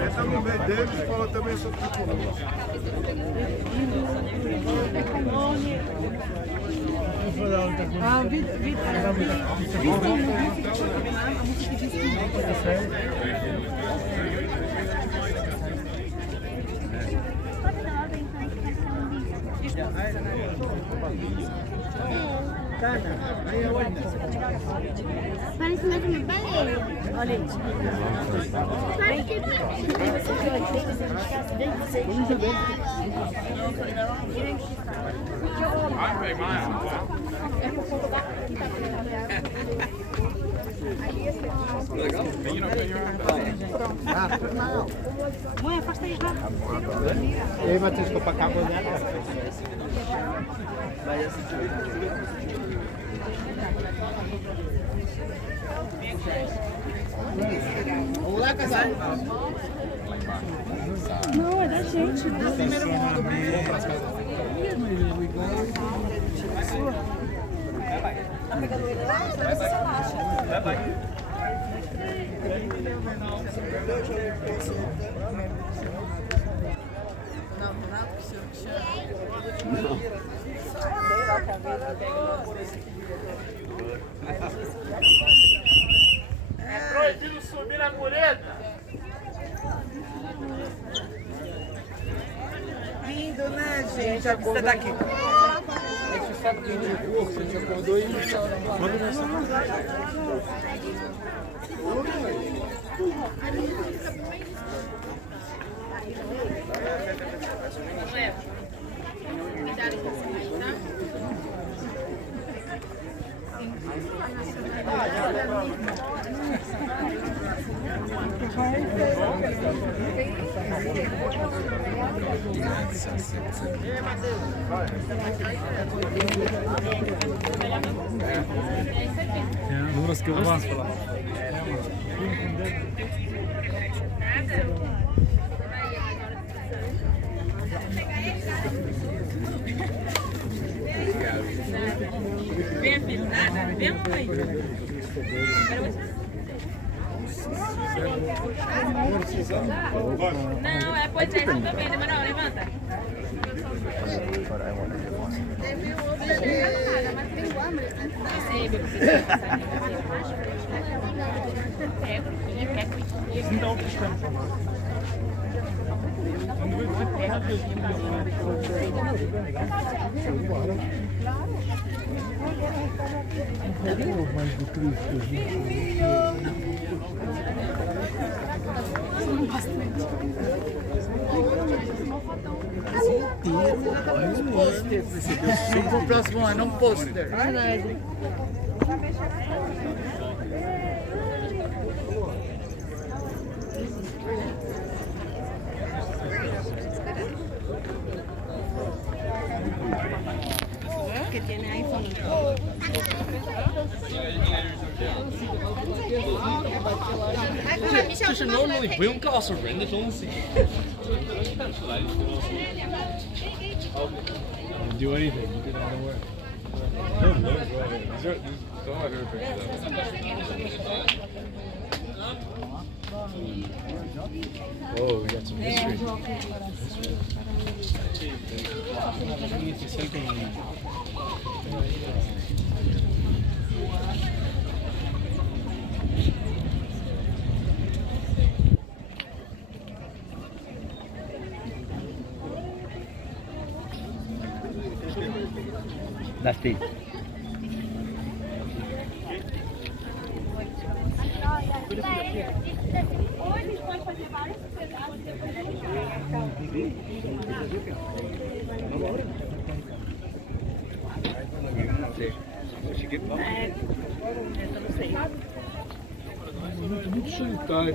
Entra no meio deles e fala também sobre tricolor. Parece mais uma baleia. Olha isso. Mãe, afasta aí, vai. E aí, Matheus, ficou pra cá, nela? Vamos lá, casal. Não, é da gente. Do primeiro mundo. Tá pegando ele lá? Vai, vai. Não, Renato, que o senhor me chama. Não. É proibido subir na mureta. Lindo, né, gente? A vista daqui. Você sabe que a gente acordou e... Quando nós números que eu gosto de falar. Vem, filho, nada. Vem, mãe. Não, é, pois é, isso também, Emanuel, levanta. Mais do Cristo, Vamos pro próximo ano, um pôster. Que tiene iPhone.就是 normally 不用告诉人的东西。You do anything, you did all the work. Oh, we got some history. Dusty. Hoje pode fazer vários pedaços e depois a gente Muito solitário.